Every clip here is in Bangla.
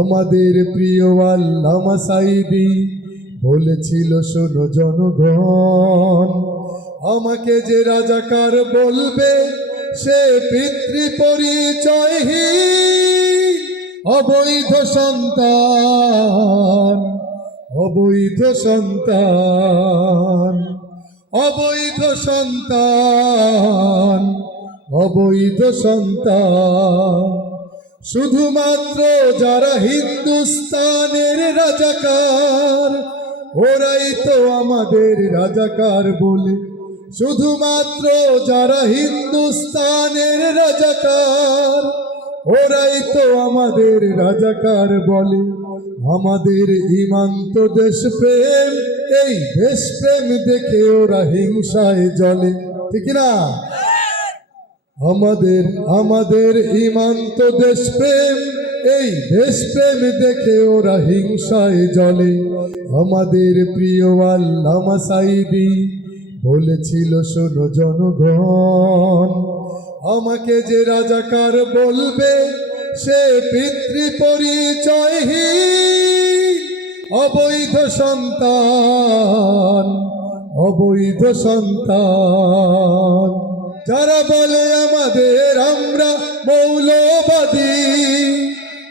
আমাদের প্রিয় আল্লামা সাইদি বলেছিল, শোনো জনগণ, আমাকে যে রাজাকার বলবে, সে পিতৃ পরিচয়হীন অবৈধ সন্তান অবৈধ সন্তান অবৈধ সন্তান অবৈধ সন্তান। শুধুমাত্র যারা হিন্দুস্তানের রাজাকার, ওরাই তো আমাদের রাজাকার বলে। শুধুমাত্র যারা হিন্দুস্তানের রাজাকার, ওরাই তো আমাদের রাজাকার বলে। আমাদের ইমান্ত দেশ প্রেম এই দেশ প্রেম দেখে ওরা হিংসায় জলে ঠিক না আমাদের আমাদের ইমান্ত দেশ প্রেম এই দেশ প্রেম দেখে ওরা হিংসায় জলে আমাদের প্রিয় আল্লামা সাইদি বলেছিল, শোনো জনগণ, আমাকে যে রাজাকার বলবে, সে পিতৃ পরিচয়হীন অবৈধ সন্তান অবৈধ সন্তান। যারা বলে আমাদের আমরা মৌলবাদী,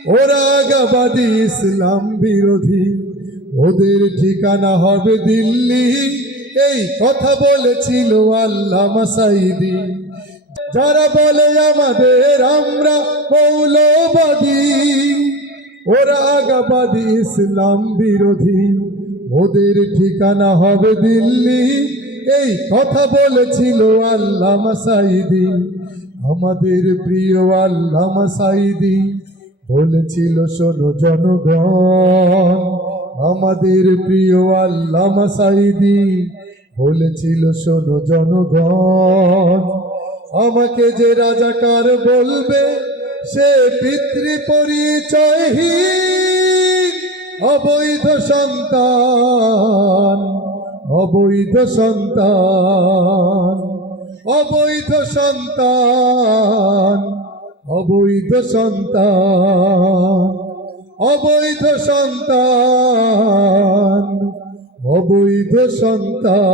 ওরা আগাবাদী, ইসলাম বিরোধী। ওদের ঠিকানা হবে দিল্লি, এই কথা বলেছিল আল্লামা সাইদি যারা বলে আমাদের আমরা মৌলবাদী, ওরা আগাবাদী, ইসলাম বিরোধী। ওদের ঠিকানা হবে দিল্লি এই কথা বলেছিল আল্লামা সাইদি আমাদের প্রিয় আল্লামা সাইদি বলেছিল, শোনো জনগণ, আমাদের প্রিয় আল্লামা সাইদি বলেছিল, শোনো জনগণ, আমাকে যে রাজাকার বলবে, সে পিতৃ পরিচয়হীন অবৈধ সন্তান। অবৈধ সন্তান অবৈধ সন্তান অবৈধ সন্তান অবৈধ সন্তান অবৈধ সন্তান।